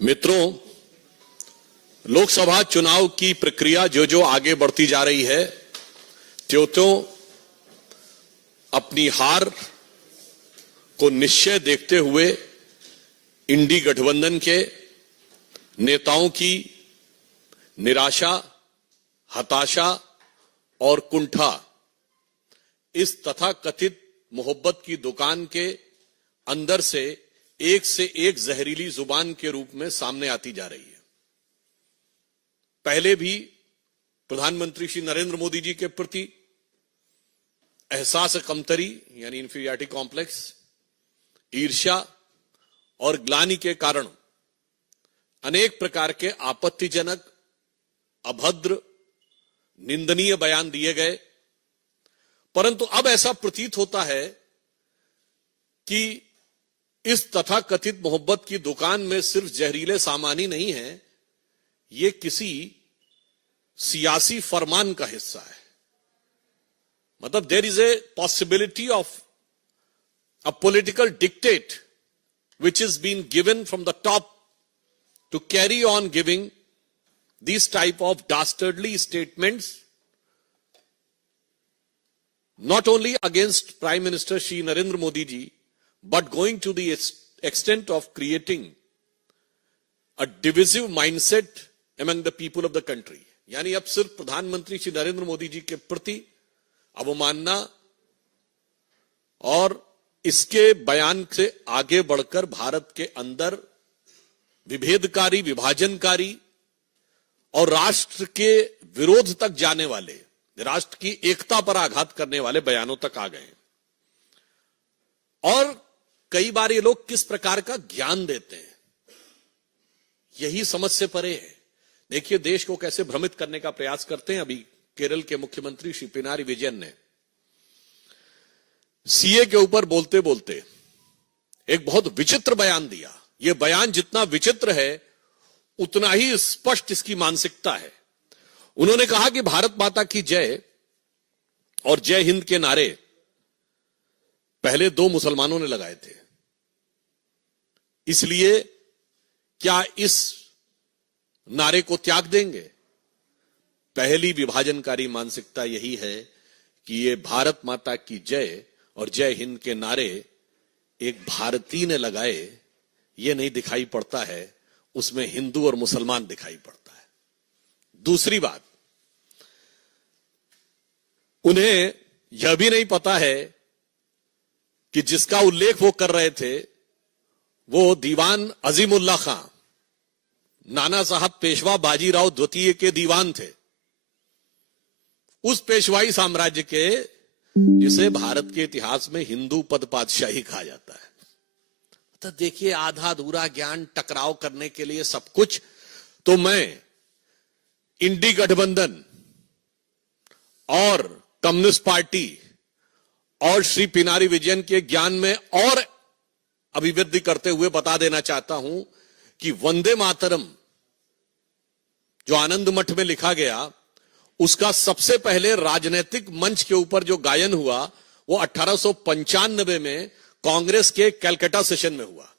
मित्रों, लोकसभा चुनाव की प्रक्रिया जो जो आगे बढ़ती जा रही है, त्यों-त्यों अपनी हार को निश्चय देखते हुए इंडी गठबंधन के नेताओं की निराशा, हताशा और कुंठा इस तथाकथित मोहब्बत की दुकान के अंदर से एक जहरीली जुबान के रूप में सामने आती जा रही है। पहले भी प्रधानमंत्री श्री नरेंद्र मोदी जी के प्रति एहसास कमतरी यानी इंफीरियरिटी कॉम्प्लेक्स, ईर्ष्या और ग्लानि के कारण अनेक प्रकार के आपत्तिजनक, अभद्र, निंदनीय बयान दिए गए। परंतु अब ऐसा प्रतीत होता है कि इस तथाकथित मोहब्बत की दुकान में सिर्फ जहरीले सामान ही नहीं है, ये किसी सियासी फरमान का हिस्सा है। मतलब there is a possibility of a political dictate which is being given from the top to carry on giving these type of dastardly statements not only against Prime Minister Shri Narendra Modi ji but going to the extent of creating a divisive mindset among the people of the country। यानी अब सिर्फ प्रधानमंत्री श्री नरेंद्र मोदी जी के प्रति अवमानना और इसके बयान से आगे बढ़कर भारत के अंदर विभेदकारी, विभाजनकारी और राष्ट्र के विरोध तक जाने वाले, राष्ट्र की एकता पर आघात करने वाले बयानों तक आ गए। और कई बार ये लोग किस प्रकार का ज्ञान देते हैं, यही समझ से परे है। देखिए देश को कैसे भ्रमित करने का प्रयास करते हैं। अभी केरल के मुख्यमंत्री श्री पिनारी विजयन ने सीए के ऊपर बोलते बोलते एक बहुत विचित्र बयान दिया। यह बयान जितना विचित्र है उतना ही स्पष्ट इसकी मानसिकता है। उन्होंने कहा कि भारत माता की जय और जय हिंद के नारे पहले 2 मुसलमानों ने लगाए थे, इसलिए क्या इस नारे को त्याग देंगे? पहली विभाजनकारी मानसिकता यही है कि ये भारत माता की जय और जय हिंद के नारे एक भारतीय ने लगाए, ये नहीं दिखाई पड़ता है, उसमें हिंदू और मुसलमान दिखाई पड़ता है। दूसरी बात, उन्हें यह भी नहीं पता है कि जिसका उल्लेख वो कर रहे थे वो दीवान अजीमुल्ला खां, नाना साहब पेशवा बाजीराव द्वितीय के दीवान थे, उस पेशवाई साम्राज्य के जिसे भारत के इतिहास में हिंदू पद पातशाही कहा जाता है। तो देखिए आधा अधूरा ज्ञान, टकराव करने के लिए सब कुछ। तो मैं इंडी गठबंधन और कम्युनिस्ट पार्टी और श्री पिनारी विजयन के ज्ञान में और अभिवृद्धि करते हुए बता देना चाहता हूं कि वंदे मातरम जो आनंद मठ में लिखा गया, उसका सबसे पहले राजनीतिक मंच के ऊपर जो गायन हुआ वो 1895 में कांग्रेस के कलकत्ता सेशन में हुआ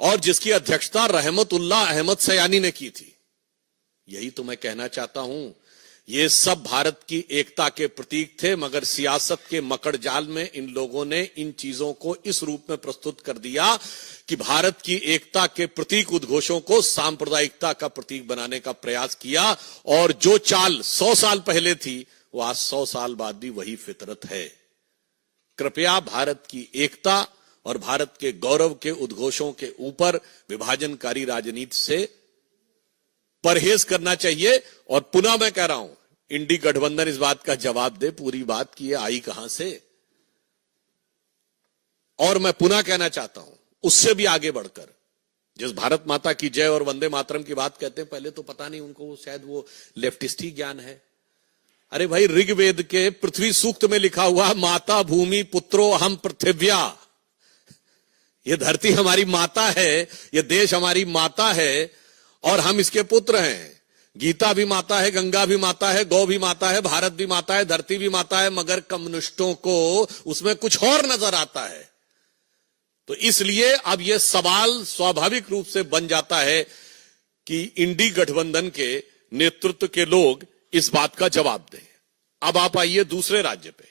और जिसकी अध्यक्षता रहमतुल्लाह अहमद सयानी ने की थी। यही तो मैं कहना चाहता हूं, ये सब भारत की एकता के प्रतीक थे, मगर सियासत के मकड़ जाल में इन लोगों ने इन चीजों को इस रूप में प्रस्तुत कर दिया कि भारत की एकता के प्रतीक उद्घोषों को सांप्रदायिकता का प्रतीक बनाने का प्रयास किया। और जो चाल 100 साल पहले थी वो आज 100 साल बाद भी वही फितरत है। कृपया भारत की एकता और भारत के गौरव के उद्घोषों के ऊपर विभाजनकारी राजनीति से परहेज करना चाहिए। और पुनः मैं कह रहा हूं, इंडी गठबंधन इस बात का जवाब दे पूरी बात की आई कहां से। और मैं पुनः कहना चाहता हूं, उससे भी आगे बढ़कर जिस भारत माता की जय और वंदे मातरम की बात कहते हैं, पहले तो पता नहीं उनको, शायद वो लेफ्टिस्ट ही ज्ञान है। अरे भाई, ऋग्वेद के पृथ्वी सूक्त में लिखा हुआ माता भूमि पुत्रो हम पृथिव्या, ये धरती हमारी माता है, ये देश हमारी माता है और हम इसके पुत्र हैं। गीता भी माता है, गंगा भी माता है, गौ भी माता है, भारत भी माता है, धरती भी माता है। मगर कम्युनिस्टों को उसमें कुछ और नजर आता है। तो इसलिए अब यह सवाल स्वाभाविक रूप से बन जाता है कि इंडी गठबंधन के नेतृत्व के लोग इस बात का जवाब दें। अब आप आइए दूसरे राज्य पे।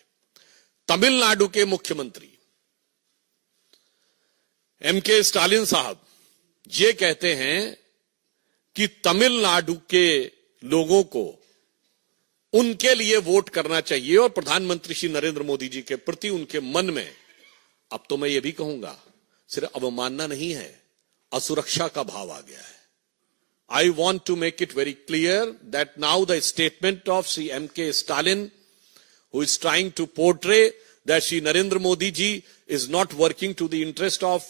तमिलनाडु के मुख्यमंत्री एमके स्टालिन साहब ये कहते हैं कि तमिलनाडु के लोगों को उनके लिए वोट करना चाहिए और प्रधानमंत्री श्री नरेंद्र मोदी जी के प्रति उनके मन में, अब तो मैं ये भी कहूंगा, सिर्फ अवमानना नहीं है, असुरक्षा का भाव आ गया है। I want to make it very clear that now the statement of Sri M.K. Stalin, who is trying to portray that Sri Narendra Modi ji is not working to the interest of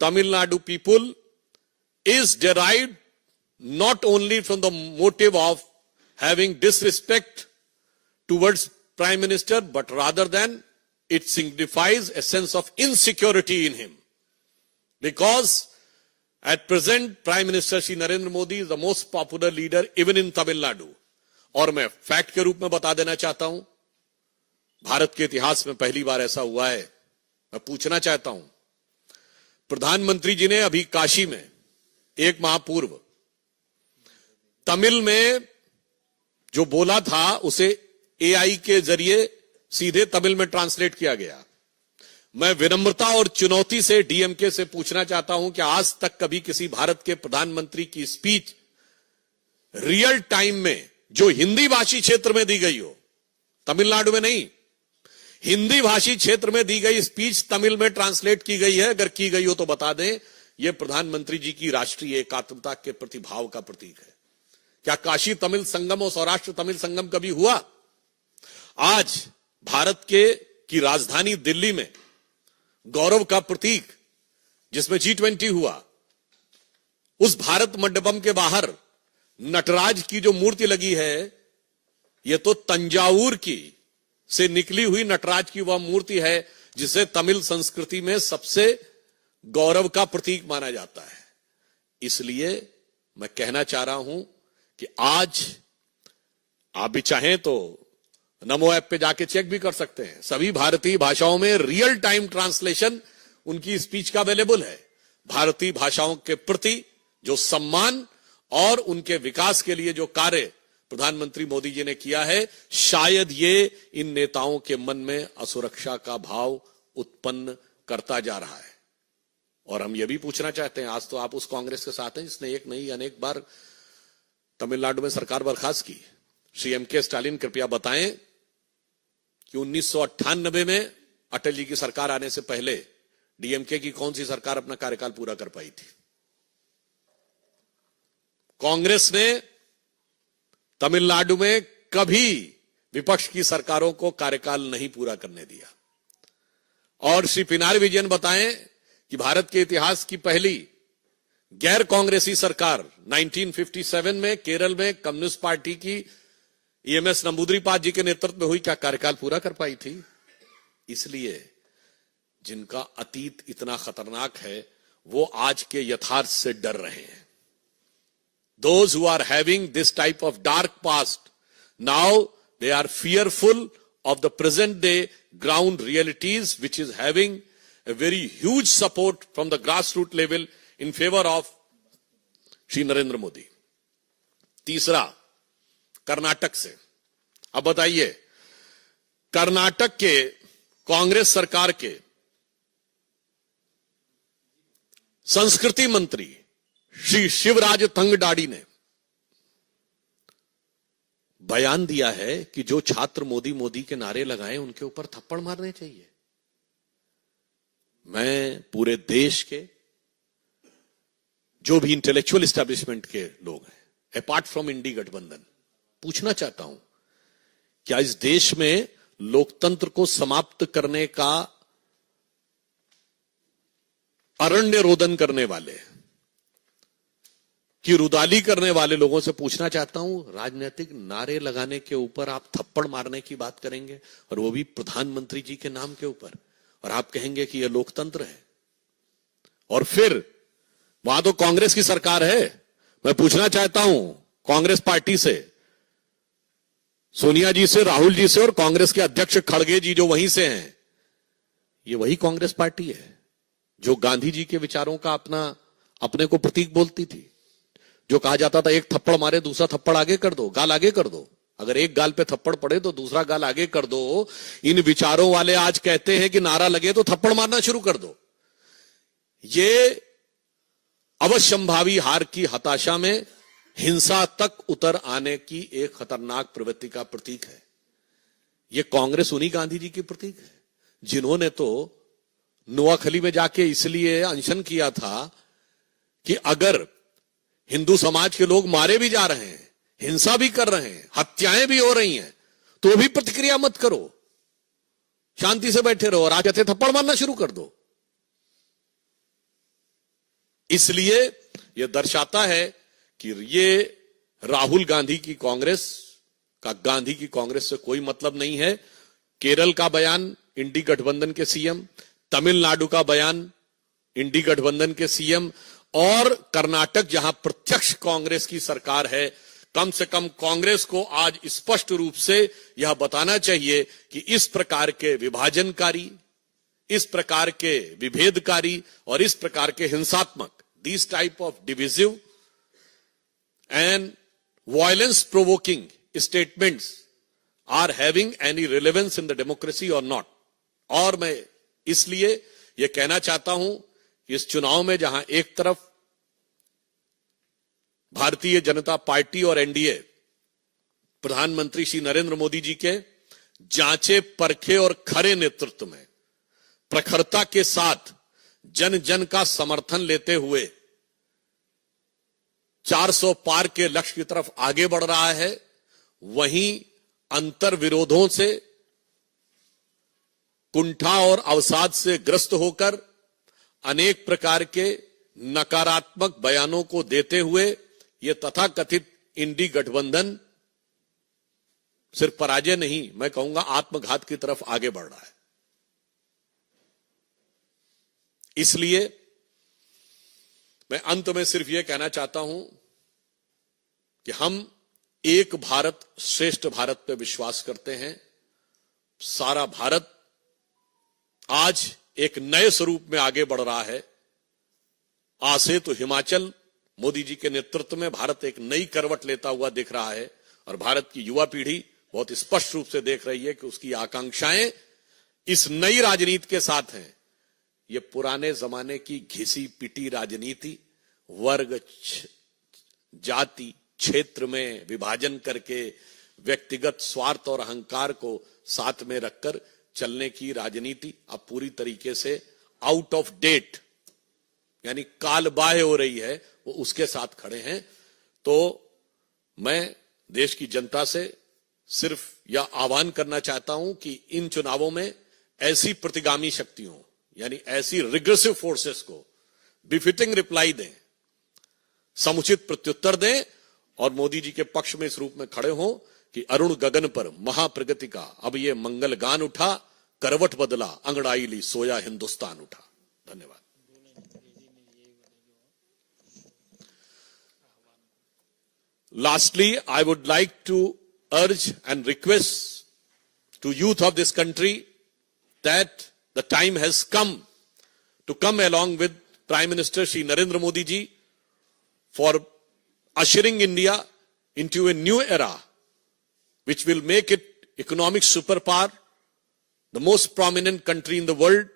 Tamil Nadu people, is derived not only from the motive of having disrespect towards Prime Minister, but rather than it signifies a sense of insecurity in him. Because at present, Prime Minister Shri Narendra Modi is the most popular leader even in Tamil Nadu. और मैं fact के रूप में बता देना चाहता हूं, भारत के इतिहास में पहली बार ऐसा हुआ है। मैं पूछना चाहता हूं, प्रधानमंत्री जी ने अभी काशी में एक माह पूर्व तमिल में जो बोला था उसे एआई के जरिए सीधे तमिल में ट्रांसलेट किया गया। मैं विनम्रता और चुनौती से डीएमके से पूछना चाहता हूं कि आज तक कभी किसी भारत के प्रधानमंत्री की स्पीच रियल टाइम में जो हिंदी भाषी क्षेत्र में दी गई हो, तमिलनाडु में नहीं, हिंदी भाषी क्षेत्र में दी गई स्पीच तमिल में ट्रांसलेट की गई है? अगर की गई हो तो बता दें। यह प्रधानमंत्री जी की राष्ट्रीय एकात्मता के प्रति भाव का प्रतीक है। क्या काशी तमिल संगम और सौराष्ट्र तमिल संगम कभी हुआ? आज भारत की राजधानी दिल्ली में गौरव का प्रतीक जिसमें G20 हुआ, उस भारत मंडपम के बाहर नटराज की जो मूर्ति लगी है, यह तो तंजावुर की से निकली हुई नटराज की वह मूर्ति है जिसे तमिल संस्कृति में सबसे गौरव का प्रतीक माना जाता है। इसलिए मैं कहना चाह रहा हूं कि आज आप भी चाहें तो नमो ऐप पे जाके चेक भी कर सकते हैं। सभी भारतीय भाषाओं में रियल टाइम ट्रांसलेशन उनकी स्पीच का अवेलेबल है। भारतीय भाषाओं के प्रति जो सम्मान और उनके विकास के लिए जो कार्य प्रधानमंत्री मोदी जी ने किया है, शायद ये इन नेताओं के मन में असुरक्षा का भाव उत्पन्न करता जा रहा है। और हम ये भी पूछना चाहते हैं, आज तो आप उस कांग्रेस के साथ हैं जिसने एक नहीं अनेक बार तमिलनाडु में सरकार बर्खास्त की। श्री एमके स्टालिन कृपया बताएं कि 1998 में अटल जी की सरकार आने से पहले डीएमके की कौन सी सरकार अपना कार्यकाल पूरा कर पाई थी? कांग्रेस ने तमिलनाडु में कभी विपक्ष की सरकारों को कार्यकाल नहीं पूरा करने दिया। और श्री पिनारी विजयन बताएं कि भारत के इतिहास की पहली गैर कांग्रेसी सरकार 1957 में केरल में कम्युनिस्ट पार्टी की ईएमएस नंबूदरीपाद जी के नेतृत्व में हुई, क्या कार्यकाल पूरा कर पाई थी? इसलिए जिनका अतीत इतना खतरनाक है वो आज के यथार्थ से डर रहे हैं। Those who are having this type of dark past, now they are fearful of the present day ground realities, which is having a very huge support from the grassroots level in favor of Shri Narendra Modi. तीसरा, कर्नाटक से। अब बताइए, कर्नाटक के कांग्रेस सरकार के संस्कृति मंत्री श्री शिवराज तंगडाडी ने बयान दिया है कि जो छात्र मोदी मोदी के नारे लगाएं उनके ऊपर थप्पड़ मारने चाहिए। मैं पूरे देश के जो भी इंटेलेक्चुअल एस्टैब्लिशमेंट के लोग हैं, अपार्ट फ्रॉम इंडी गठबंधन, पूछना चाहता हूं, क्या इस देश में लोकतंत्र को समाप्त करने का अरण्य रोदन करने वाले, की रुदाली करने वाले लोगों से पूछना चाहता हूं, राजनीतिक नारे लगाने के ऊपर आप थप्पड़ मारने की बात करेंगे, और वो भी प्रधानमंत्री जी के नाम के ऊपर, और आप कहेंगे कि यह लोकतंत्र है? और फिर वहां तो कांग्रेस की सरकार है। मैं पूछना चाहता हूं कांग्रेस पार्टी से, सोनिया जी से, राहुल जी से, और कांग्रेस के अध्यक्ष खड़गे जी जो वहीं से हैं, ये वही कांग्रेस पार्टी है। जो गांधी जी के विचारों का अपने को प्रतीक बोलती थी, जो कहा जाता था एक थप्पड़ मारे दूसरा थप्पड़ आगे कर दो, गाल आगे कर दो, अगर एक गाल पे थप्पड़ पड़े तो दूसरा गाल आगे कर दो। इन विचारों वाले आज कहते हैं कि नारा लगे तो थप्पड़ मारना शुरू कर दो। ये अवश्यंभावी हार की हताशा में हिंसा तक उतर आने की एक खतरनाक प्रवृत्ति का प्रतीक है। ये कांग्रेस उन्हीं गांधी जी की प्रतीक है जिन्होंने तो नोआखली में जाके इसलिए अनशन किया था कि अगर हिंदू समाज के लोग मारे भी जा रहे हैं, हिंसा भी कर रहे हैं, हत्याएं भी हो रही हैं, तो भी प्रतिक्रिया मत करो, शांति से बैठे रहो और आज कहते थप्पड़ मारना शुरू कर दो। इसलिए यह दर्शाता है कि ये राहुल गांधी की कांग्रेस का गांधी की कांग्रेस से कोई मतलब नहीं है। केरल का बयान इंडी गठबंधन के सीएम, तमिलनाडु का बयान इंडी गठबंधन के सीएम और कर्नाटक जहां प्रत्यक्ष कांग्रेस की सरकार है, कम से कम कांग्रेस को आज स्पष्ट रूप से यह बताना चाहिए कि इस प्रकार के विभाजनकारी, इस प्रकार के विभेदकारी और इस प्रकार के हिंसात्मक, these type of divisive and violence provoking statements are having any relevance in the democracy or not। और मैं इसलिए यह कहना चाहता हूं कि इस चुनाव में जहां एक तरफ भारतीय जनता पार्टी और एनडीए प्रधानमंत्री श्री नरेंद्र मोदी जी के जांचे परखे और खरे नेतृत्व में प्रखरता के साथ जन जन का समर्थन लेते हुए 400 पार के लक्ष्य की तरफ आगे बढ़ रहा है, वहीं अंतर विरोधों से, कुंठा और अवसाद से ग्रस्त होकर अनेक प्रकार के नकारात्मक बयानों को देते हुए यह तथाकथित इंडी गठबंधन सिर्फ पराजय नहीं, मैं कहूंगा आत्मघात की तरफ आगे बढ़ रहा है। इसलिए मैं अंत में सिर्फ यह कहना चाहता हूं कि हम एक भारत श्रेष्ठ भारत पर विश्वास करते हैं। सारा भारत आज एक नए स्वरूप में आगे बढ़ रहा है। आज से तो हिमाचल मोदी जी के नेतृत्व में भारत एक नई करवट लेता हुआ दिख रहा है और भारत की युवा पीढ़ी बहुत स्पष्ट रूप से देख रही है कि उसकी आकांक्षाएं इस नई राजनीति के साथ हैं। ये पुराने जमाने की घिसी पिटी राजनीति, वर्ग, जाति, क्षेत्र में विभाजन करके व्यक्तिगत स्वार्थ और अहंकार को साथ में रखकर चलने की राजनीति अब पूरी तरीके से आउट ऑफ डेट, यानी कालबाह्य हो रही है, वो उसके साथ खड़े हैं। तो मैं देश की जनता से सिर्फ यह आह्वान करना चाहता हूं कि इन चुनावों में ऐसी प्रतिगामी शक्तियों, यानी ऐसी रिग्रेसिव फोर्सेस को बिफिटिंग रिप्लाई दें, समुचित प्रत्युत्तर दें और मोदी जी के पक्ष में इस रूप में खड़े हों कि अरुण गगन पर महाप्रगति का अब ये मंगल गान उठा, करवट बदला अंगड़ाई ली सोया हिंदुस्तान उठा। धन्यवाद। Lastly, I would like to urge and request to youth of this country that the time has come to come along with Prime Minister Shri Narendra Modi ji for ushering India into a new era which will make it economic superpower, the most prominent country in the world,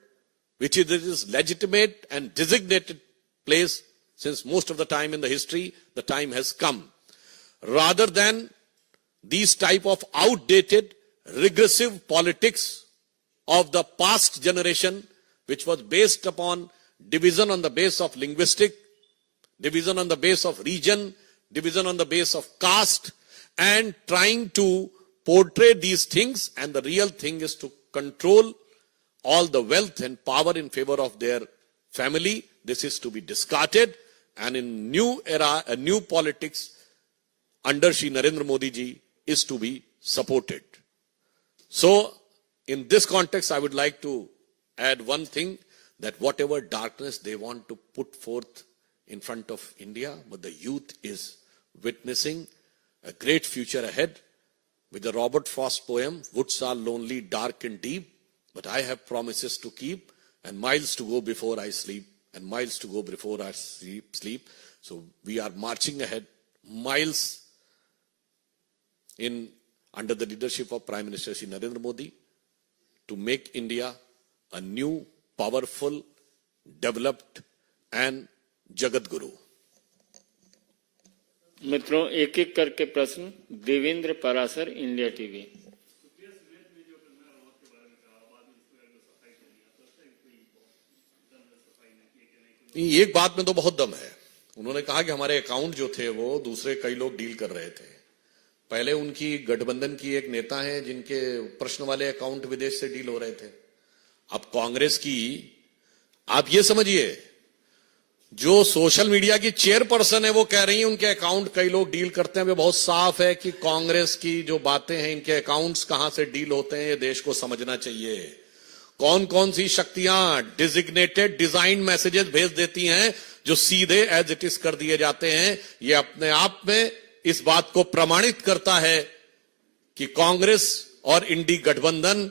which is its legitimate and designated place since most of the time in the history. The time has come. Rather than these type of outdated, regressive politics of the past generation, which was based upon division on the base of linguistic, division on the base of region, division on the base of caste, and trying to portray these things, and the real thing is to control all the wealth and power in favor of their family. This is to be discarded, and in new era, a new politics under Shri Narendra Modi ji is to be supported. So, in this context, I would like to add one thing, that whatever darkness they want to put forth in front of India, but the youth is witnessing a great future ahead. With the Robert Frost poem, woods are lonely, dark and deep, but I have promises to keep. and miles to go before I sleep, and miles to go before I sleep. So we are marching ahead, miles under the leadership of Prime Minister Shri Narendra Modi, to make India a new, powerful, developed and Jagat Guru. मित्रों, एक एक करके प्रश्न। Devendra Parashar, India TV. एक बात में तो बहुत दम है। उन्होंने कहा कि हमारे अकाउंट जो थे वो दूसरे कई लोग डील कर रहे थे। पहले उनकी गठबंधन की एक नेता है जिनके प्रश्न वाले अकाउंट विदेश से डील हो रहे थे। अब कांग्रेस की, आप ये समझिए, जो सोशल मीडिया की चेयरपर्सन है वो कह रही है उनके अकाउंट कई लोग डील करते हैं। बहुत साफ है कि कांग्रेस की जो बातें हैं, इनके अकाउंट्स कहां से डील होते हैं, ये देश को समझना चाहिए। कौन कौन सी शक्तियां डिजिग्नेटेड डिजाइन मैसेजेस भेज देती हैं जो सीधे एज इट इज कर दिए जाते हैं, ये अपने आप में इस बात को प्रमाणित करता है कि कांग्रेस और इंडी गठबंधन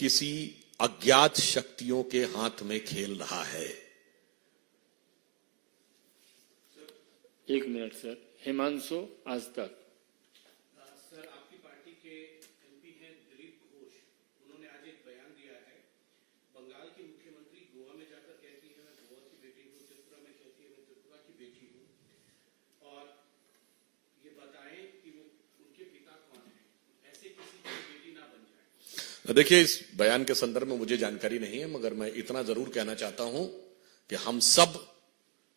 किसी अज्ञात शक्तियों के हाथ में खेल रहा है। एक मिनट सर। हिमांशु, आज तक। सर, आपकी पार्टी के एमपी हैं दिलीप घोष, उन्होंने आज एक बयान दिया है। बंगाल की मुख्यमंत्री गोवा में जाकर कहती है मैं गोवा की बेटी हूँ, त्रिपुरा में कहती है मैं त्रिपुरा की बेटी हूँ, और ये बताएं कि वो उनके पिता कौन हैं, ऐसे किसी की बेटी ना बन जाए। देखिए, इस बयान के संदर्भ में मुझे जानकारी नहीं है, मगर मैं इतना जरूर कहना चाहता हूं कि हम सब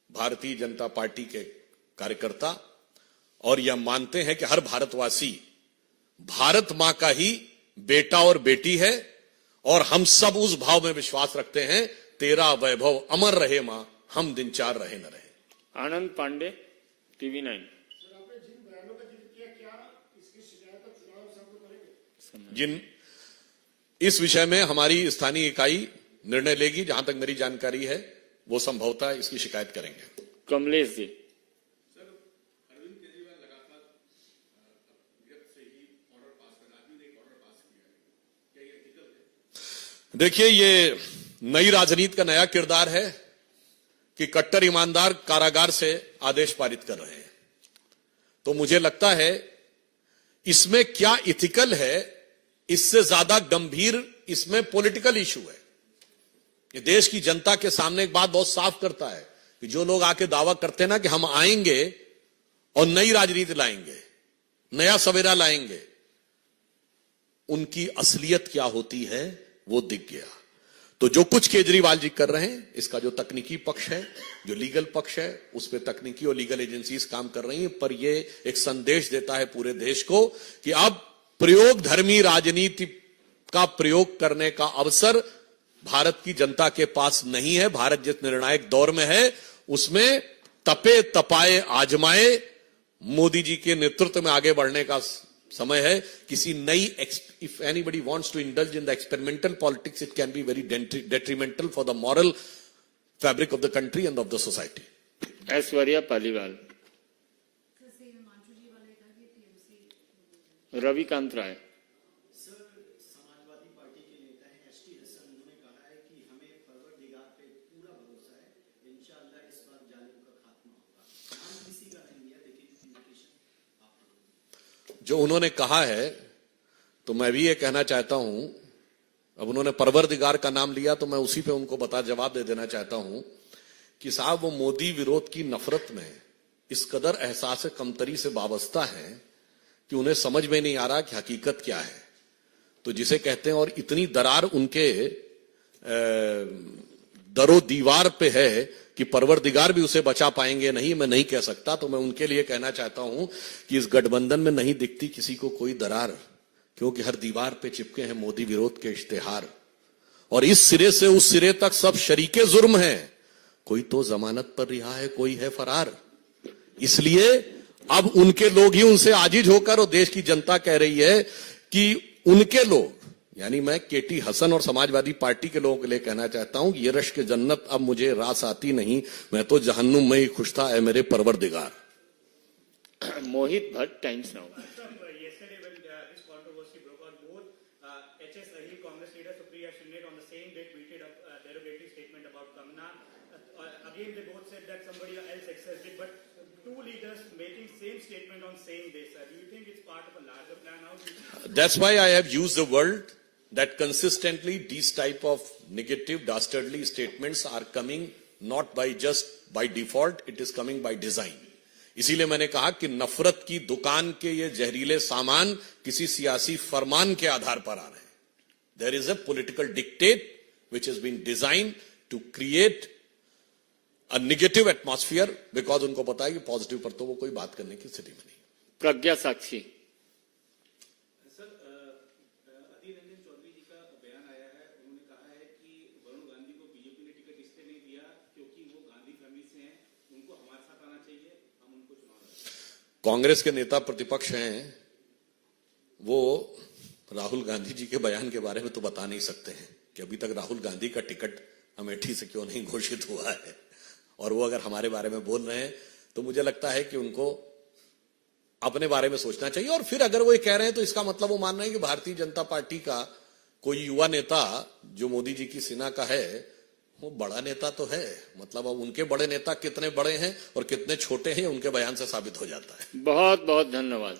भारतीय जनता पार्टी के कार्यकर्ता और यह मानते हैं कि हर भारतवासी भारत मां का ही बेटा और बेटी है, और हम सब उस भाव में विश्वास रखते हैं, तेरा वैभव अमर रहे मां, हम दिन चार रहे न रहे। आनंद पांडे, टीवी 9। सर, आपने जिन बयानों का जिक्र किया, क्या इसकी शिकायत और चुनाव से आप लोग करेंगे? जिन इस विषय में हमारी स्थानीय इकाई निर्णय लेगी, जहां तक मेरी जानकारी है वो संभवतः इसकी शिकायत करेंगे। कमलेश जी। देखिए, ये नई राजनीति का नया किरदार है कि कट्टर ईमानदार कारागार से आदेश पारित कर रहे हैं। तो मुझे लगता है इसमें क्या इथिकल है, इससे ज्यादा गंभीर इसमें पॉलिटिकल इशू है। ये देश की जनता के सामने एक बात बहुत साफ करता है कि जो लोग आके दावा करते हैं ना कि हम आएंगे और नई राजनीति लाएंगे, नया सवेरा लाएंगे, उनकी असलियत क्या होती है वो दिख गया। तो जो कुछ केजरीवाल जी कर रहे हैं, इसका जो तकनीकी पक्ष है, जो लीगल पक्ष है, उस पे तकनीकी और लीगल एजेंसीज काम कर रही हैं, पर ये एक संदेश देता है पूरे देश को कि अब प्रयोग धर्मी राजनीति का प्रयोग करने का अवसर भारत की जनता के पास नहीं है। भारत जिस निर्णायक दौर में है, उसमें तपे तपाए आजमाए मोदी जी के नेतृत्व में आगे बढ़ने का समय है। किसी नई, if anybody wants to indulge in the experimental politics, it can be very detrimental for the moral fabric of the country and of the society. Aishwarya Paliwal. Ravikant Rai. Sir, Samajwadi Party के नेता हैं एसटी हसन, उन्होंने कहा है कि हमें परवरदिगार पे पूरा भरोसा है, इंशाअल्लाह इस बार जालिम का खात्मा होगा। नाम किसी का नहीं लिया, लेकिन इंडिकेशन आप जो उन्होंने कहा है, तो मैं भी ये कहना चाहता हूं, अब उन्होंने परवरदिगार का नाम लिया तो मैं उसी पे उनको जवाब दे देना चाहता हूं कि साहब, वो मोदी विरोध की नफरत में इस कदर एहसास कमतरी से वाबस्ता है कि उन्हें समझ में नहीं आ रहा कि हकीकत क्या है। तो जिसे कहते हैं, और इतनी दरार उनके दरो दीवार पे है कि परवरदिगार भी उसे बचा पाएंगे नहीं, मैं नहीं कह सकता। तो मैं उनके लिए कहना चाहता हूं कि इस गठबंधन में नहीं दिखती किसी को कोई दरार, क्योंकि हर दीवार पे चिपके हैं मोदी विरोध के इश्तेहार, और इस सिरे से उस सिरे तक सब शरीके जुर्म हैं। कोई तो जमानत पर रिहा है, कोई है फरार। इसलिए अब उनके लोग ही उनसे आजिज होकर, और देश की जनता कह रही है कि उनके लोग, यानी मैं केटी हसन और समाजवादी पार्टी के लोगों के लिए कहना चाहता हूं कि ये रश्क जन्नत अब मुझे रास आती नहीं, मैं तो जहन्नुम में ही खुश था, ऐ मेरे परवरदिगार। Mohit Bhatt, Times Now. Yesterday, when this controversy broke out, both HS Ahil, Congress leader Supriya Shinde, on the same day tweeted a derogatory again they both said that somebody else accessed it, but two leaders making same statement on same day, sir. Do you think it's part of a larger plan? How do you That's why I have used the word that consistently these type of negative, dastardly statements are coming not by just by default, it is coming by design. इसीलिए मैंने कहा कि नफरत की दुकान के ये जहरीले सामान किसी सियासी फरमान के आधार पर आ रहे हैं. There is a political dictate which has been designed to create a negative atmosphere because उनको पता है कि पॉजिटिव पर तो वो कोई बात करने की स्थिति में नहीं. प्रज्ञा साक्षी। सर अधीर रंजन चौधरी जी का बयान आया है, उन्होंने कहा है कि वरुण गांधी को बीजेपी ने टिकट इसलिए नहीं दिया क्योंकि वो गांधी फैमिली से हैं, उनको हमारे साथ आना चाहिए, हम उनको चुनाव। कांग्रेस के नेता प्रतिपक्ष हैं, वो राहुल गांधी जी के बयान के बारे में तो बता नहीं सकते हैं कि अभी तक राहुल गांधी का टिकट अमेठी से क्यों नहीं घोषित हुआ है, और वो अगर हमारे बारे में बोल रहे हैं तो मुझे लगता है कि उनको अपने बारे में सोचना चाहिए. और फिर अगर वो ये कह रहे हैं तो इसका मतलब वो मान रहे हैं कि भारतीय जनता पार्टी का कोई युवा नेता जो मोदी जी की सेना का है वो बड़ा नेता तो है. मतलब अब उनके बड़े नेता कितने बड़े हैं और कितने छोटे हैं उनके बयान से साबित हो जाता है. बहुत बहुत धन्यवाद।